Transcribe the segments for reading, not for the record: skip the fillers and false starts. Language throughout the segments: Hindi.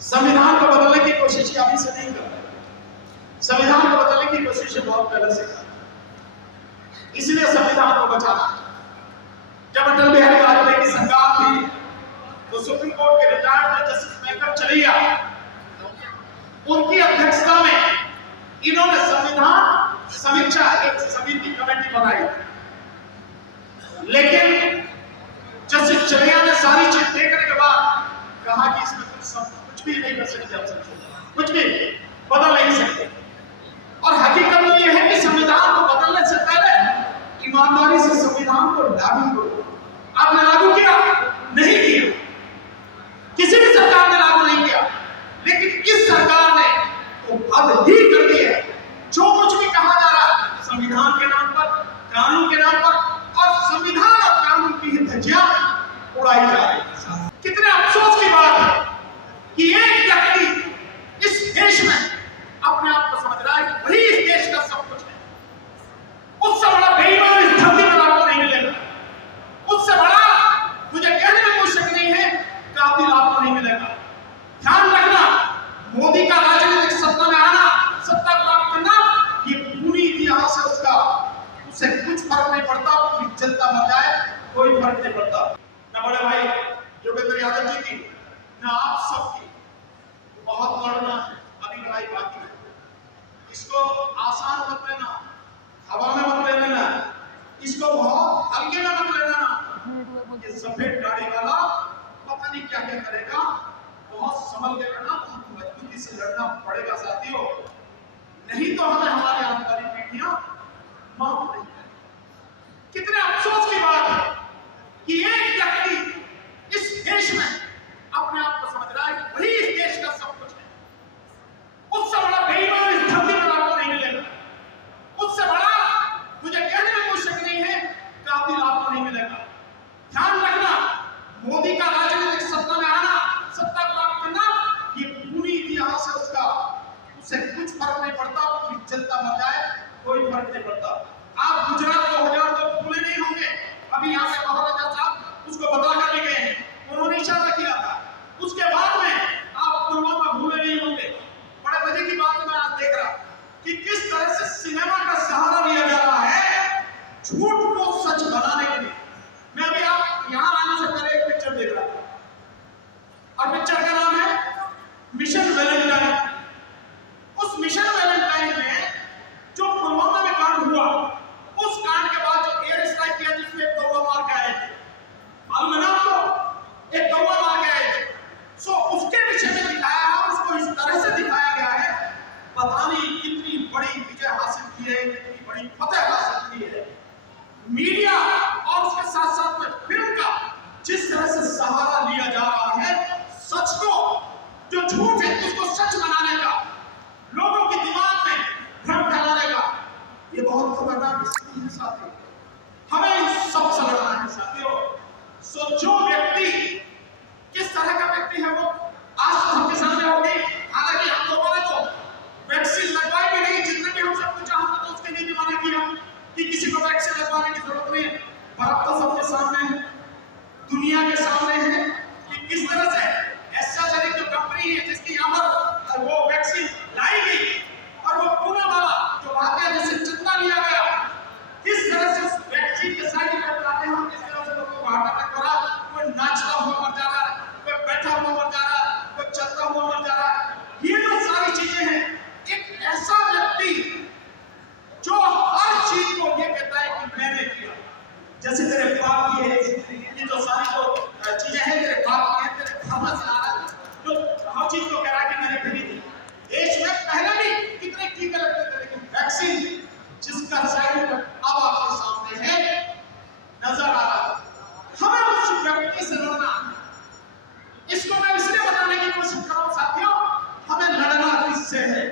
संविधान को बदलने की कोशिश अभी से नहीं कर रहे। संविधान को बदलने की कोशिश बहुत पहले से कर, इसलिए संविधान को बचाना। जब अटल बिहारी वाजपेयी की सरकार थी तो सुप्रीम कोर्ट के रिटायर्ड जस्टिस मेकर चलिया, उनकी अध्यक्षता में इन्होंने संविधान समीक्षा एक समिति कमेटी बनाई, लेकिन जस्टिस चलिया ने सारी चीज देखने के बाद कहा कि इसमें कुछ भी नहीं कर सकते, कुछ भी बदल नहीं सकते। और हकीकत में यह है कि संविधान को बदलने से पहले ईमानदारी से संविधान को लागू करो। आपने लागू किया? नहीं किया, किसी भी सरकार ने लागू नहीं किया, लेकिन इस सरकार ने तो हद ही कर दी है। जो कुछ भी कहा जा रहा है संविधान के नाम पर, कानून के नाम पर, और संविधान और कानून की धज्जियां उड़ाई जा रही है। कितने अफसोस की बात है कि एक व्यक्ति इस देश में अपने आप को समझ रहा है कि वही इस देश का सब कुछ है। उससे बड़ा बेईमान इस धरती पर आपको नहीं मिलेगा, उससे बड़ा मुझे कहने में कोई शक नहीं है कातिल आपको नहीं मिलेगा। ध्यान रखना, मोदी का राजनीतिक सत्ता में आना, सत्ता प्राप्त करना, ये पूरी इतिहास है उसका, उससे कुछ फर्क नहीं पड़ता। पूरी जनता मर जाए कोई फर्क नहीं पड़ता। ना बड़े भाई योगेंद्र यादव जी की, ना आप सबकी। बहुत लड़ना है, अभी लड़ाई बाकी है। इसको आसान मत लेना, हवा में मत ले लेना, इसको बहुत हल्के में मत लेना। ये सफेद गाड़ी वाला पता नहीं क्या क्या करेगा, बहुत संभल के लड़ना, बहुत मजबूती से लड़ना पड़ेगा साथियों, नहीं तो हमें हमारी आने वाली पीढ़ियां माफ नहीं करेंगी। कितने अफसोस की बात है कि एक व्यक्ति इस देश में अपने आप को समझ रहा है कि वही इस देश का सब कुछ है। उससे बड़ा बेईमान इस धरती पर आपको नहीं मिलेगा, उससे बड़ा मुझे कहने में कोई शक नहीं है कातिल आपको नहीं मिलेगा। ध्यान रखना, मोदी का राजनीतिक सत्ता में आना, सत्ता प्राप्त करना, ये पूरी इतिहास है उसका, उससे कुछ फर्क नहीं पड़ता। पूरी जनता मर जाए कोई फर्क नहीं पड़ता। आप गुजरात 2000 को भूले नहीं होंगे, अभी यहाँ से महाराजा साहब उसको बता कर ले गए हैं, उन्होंने इशारा किया था। उसके बाद में आप पुलवामा भूले नहीं होंगे। बड़े मजे की बात मैं आज देख रहा कि किस तरह से सिनेमा का सहारा लिया जा रहा है झूठ को सच बनाने के लिए। मैं अभी आप यहाँ आने से पहले एक पिक्चर देख रहा था, और पिक्चर का नाम है मिशन वैलेंटाइन। उस मिशन वैलेंटाइन में जो पुलवामा में कांड हुआ, उस कांड के बाद जो एयर स्ट्राइक किया जिसमें एक कौवा मार के आए थे, मालूम है ना आपको, एक कौवा मार के आए थे। सो उसके विषय में दिखाया है, उसको इस तरह से दिखाया गया है, पता नहीं कितनी बड़ी विजय हासिल की है, कितनी बड़ी फतह हासिल की है। मीडिया और उसके साथ साथ में फिल्म का जिस तरह से सहारा लिया जा रहा है, सच को, जो झूठ है उसको सच बनाने का, लोगों के दिमाग में भ्रम फैलाने का, ये बहुत खतरनाक स्थिति है साथियों। हमें इन सब से लड़ना है साथियों। सो जो व्यक्ति किस तरह का व्यक्ति है वो आज तो हमके सामने हो गई। हालांकि हम लोगों ने तो वैक्सीन लगवाई भी नहीं, जितने भी हमसे पूछा हमने तो उसके लिए भी मना किया कि किसी को वैक्सीन लगवाने की जरूरत नहीं है। पर अब तो सबके सामने है, दुनिया के सामने है कि किस तरह से एस्ट्राजेनेका जो कंपनी है जिसकी यहाँ पर वो वैक्सीन लाई गई, और वो पूना वाला जो वाकया जिससे चंदा लिया गया, किस तरह से उस वैक्सीन के साइड इफेक्ट आते हैं, किस तरह से लोगों को हार्ट अटैक हो रहा, कोई नाचता हुआ मर जा रहा है, कोई बैठा हुआ मर जा रहा है, कोई चलता हुआ मर जा रहा है। ये जो सारी चीजें हैं, एक ऐसा व्यक्ति जो हर चीज को ये कहता है कि मैंने किया, जैसे तेरे बाप की है, ये जो सारी जो चीजें हैं तेरे बाप की है, तेरे धर्म से आ रहा है, जो हर चीज को कह रहा है कि मैंने खरीदी। देश में पहले भी कितने टीके लगते थे, लेकिन वैक्सीन जिसका साइड इफेक्ट अब आपके सामने है, नजर आ रहा है, हमें उस व्यक्ति से लड़ना। इसको मैं इसलिए बताने की कोशिश कर रहा हूं साथियों, हमें लड़ना किससे है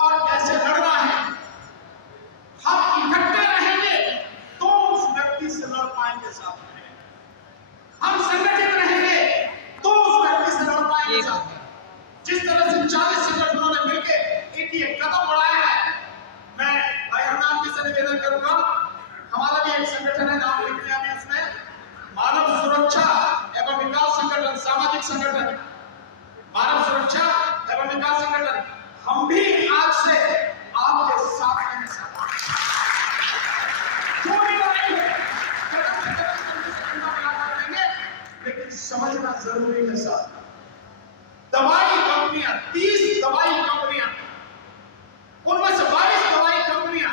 और कैसे लड़ना है। हम इकट्ठे रहेंगे तो उस व्यक्ति से लड़ पाएंगे साथ में, हम संगठित रहेंगे तो उस व्यक्ति से लड़ पाएंगे साथ में। जिस तरह से 40 संगठनों ने मिलकर एक कदम बढ़ाया है, मैं भाई हरनाम जी से निवेदन करूंगा, हमारा भी एक संगठन है, नाम लिख लिया मैं इसमें, मानव सुरक्षा एवं विकास संगठन, सामाजिक संगठन, मानव सुरक्षा हम भी आज से आपके साथ हैं साथ। जो भी लड़ाई है देंगे, लेकिन समझना जरूरी है साथ। दवाई कंपनियां 30 दवाई कंपनियां, उनमें से 22 दवाई कंपनियां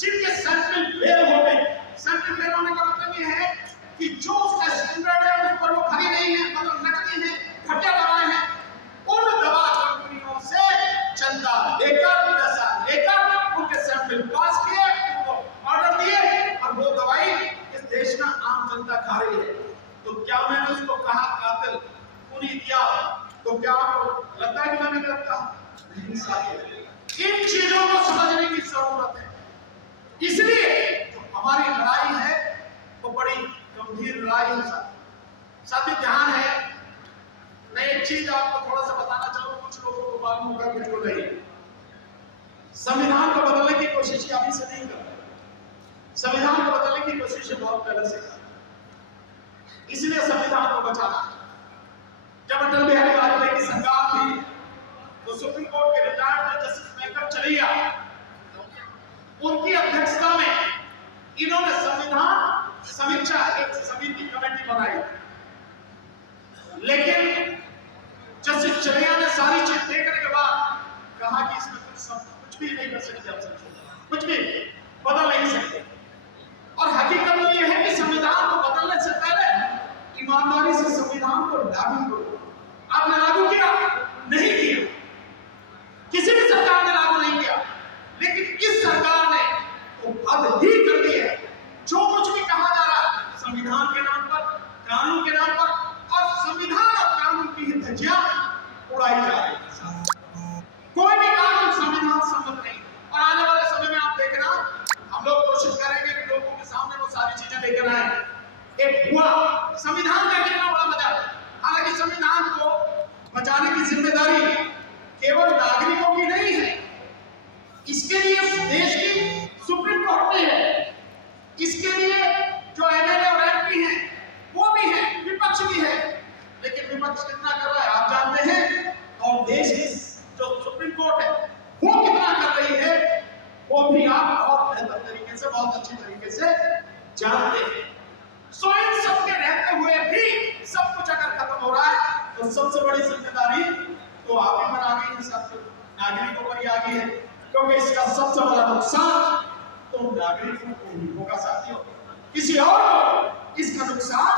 जिनके सैंपल फेल हो गए। सैंपल फेल होने का मतलब यह है कि जो उसका स्टैंडर्ड है उस पर वो खरी नहीं है, मतलब नकली है, घटिया दवाएं हैं। उन दवा कंपनियों से चंदा लेकर, पैसा लेकर उनके सैंपल पास किए, उनको ऑर्डर दिए और वो दवाई इस देश में आम जनता खा रही है। तो क्या मैंने उसको कहा कातिल पूरी किया? तो क्या आपको लगता है कि मैंने गलत कहा? नहीं साथी, इन चीजों को समझने की जरूरत है। इसलिए जो हमारी लड़ाई है वो बड़ी गंभीर लड़ाई है साथी। ध्यान है, मैं एक चीज आपको थोड़ा सा बताना चाहूंगा, कुछ लोगों को मालूम होगा, कुछ को नहीं। संविधान को बदलने की कोशिश अभी से नहीं कर रहे। संविधान को बदलने की कोशिश बहुत पहले से कर, इसलिए संविधान को बचाना। जब अटल बिहारी वाजपेयी की सरकार थी तो सुप्रीम कोर्ट के रिटायर्ड जस्टिस मेकर चलिया, उनकी अध्यक्षता में इन्होंने संविधान समीक्षा एक समिति कमेटी बनाई। लेकिन जस्टिस चलिया ने सारी चीज देखने के बाद कहा कि इसमें कुछ भी नहीं कर सकते, आप समझो कुछ भी बदल नहीं सकते। और हकीकत में यह है कि संविधान को बदलने से पहले ईमानदारी से संविधान को लागू करो। आपने लागू किया? नहीं किया। किसी भी सरकार ने लागू नहीं किया। लेकिन इस सरकार ने तो हद ही कर दी है। जो कुछ भी कहा जा रहा है संविधान के नाम पर, कानून के नाम पर, और संविधान और कानून की ही धज्जियां उड़ाई जा रही है। कोई भी कानून संविधान सम्मत नहीं। और आने वाले समय में आप देखना, हम लोग कोशिश करेंगे कि लोगों के सामने वो सारी चीजें लेकर आए। एक हुआ संविधान का कितना बड़ा मजाक। हालांकि संविधान को बचाने की जिम्मेदारी केवल नागरिकों की नहीं है, इसके लिए देश की सुप्रीम कोर्ट भी है, इसके लिए जो एमएलए और एमपी हैं वो भी है, विपक्ष भी है। लेकिन विपक्ष कितना कर रहा है आप जानते हैं, और देश की जो सुप्रीम कोर्ट है वो कितना कर रही है वो भी आप बहुत बेहतर तरीके से, बहुत अच्छी तरीके से जानते हैं। सो इन सबके रहते हुए भी सब कुछ अगर खत्म हो रहा है तो सबसे बड़ी जिम्मेदारी तो आप ही पर आ गई है, सब नागरिकों पर ही आ गई है। क्योंकि इसका सबसे बड़ा नुकसान तो नागरिकों को ही होगा साथियों, किसी और को इसका नुकसान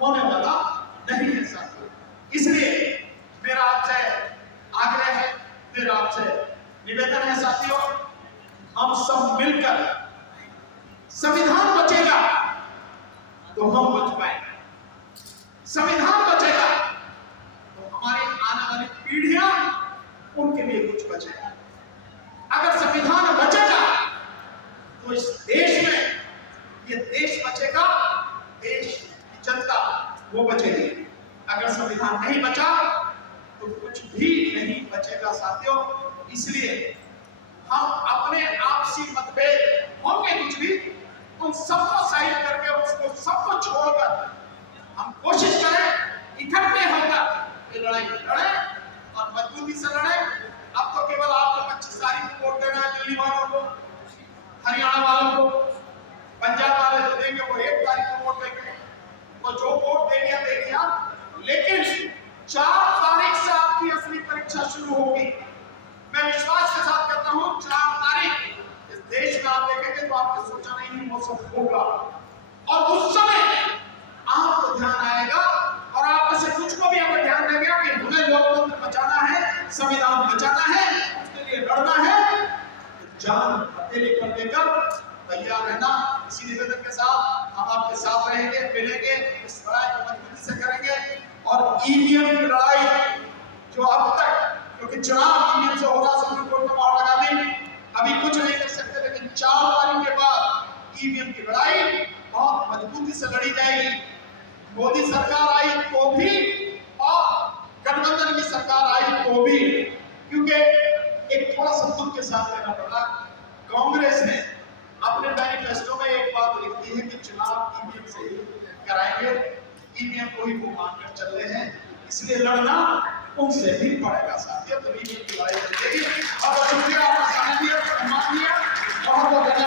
होने वाला नहीं है साथियों। इसलिए मेरा आपसे आग्रह है, मेरा आपसे निवेदन है साथियों, हम सब मिलकर, संविधान बचेगा तो हम बच पाएंगे, संविधान बचेगा तो हमारी आने वाली पीढ़ियां, उनके लिए कुछ बचेगा। अगर संविधान बचेगा तो इस देश में, ये देश बचेगा, देश की जनता वो बचेगी। अगर संविधान नहीं बचा तो कुछ भी नहीं बचेगा साथियों। इसलिए हम अपने आपसी मतभेद होंगे कुछ भी, उन सबको साइड करके, उसको सबको छोड़कर हम कोशिश करें इकट्ठे होकर ये लड़ाई लड़ें और मजबूती से लड़ें। अब तो केवल आपको 25 तारीख को वोट देना है, दिल्ली वालों को, हरियाणा वालों को, पंजाब वाले जो देंगे वो 1 तारीख को वोट देंगे, वो जो वोट दे दिया। लेकिन 4 तारीख से आपकी असली परीक्षा शुरू होगी। मैं विश्वास के साथ कहता हूं 4 तारीख इस देश में आप देखेंगे तो आपने सोचा नहीं वो सब होगा, और उस समय आपको ध्यान आएगा और आप में से कुछ को भी अगर ध्यान देगा कि हमें लोकतंत्र बचाना है, संविधान बचाना है, उसके लिए लड़ना है, तो जान हथेली पर लेकर तैयार रहना। इसी निवेदन के साथ हम आपके साथ रहेंगे, मिलेंगे, इस लड़ाई को मजबूती से करेंगे। और ईवीएम की लड़ाई जो अब तक, क्योंकि चुनाव ईवीएम से होगा, सुप्रीम कोर्ट ने मोहर लगा दी, अभी कुछ नहीं कर सकते, लेकिन 4 तारीख के बाद ईवीएम की लड़ाई बहुत मजबूती से लड़ी जाएगी। मोदी सरकार आई तो भी और गठबंधन की सरकार आई तो भी, क्योंकि एक थोड़ा सा दुख के साथ कहना पड़ा, कांग्रेस ने अपने मैनिफेस्टो में एक बात लिखी है कि चुनाव ईवीएम से ही कराएंगे, ईवीएम को ही वो मानकर चल रहे हैं, इसलिए लड़ना उनसे भी पड़ेगा साथियों। तो ईवीएम की लड़ाई को करना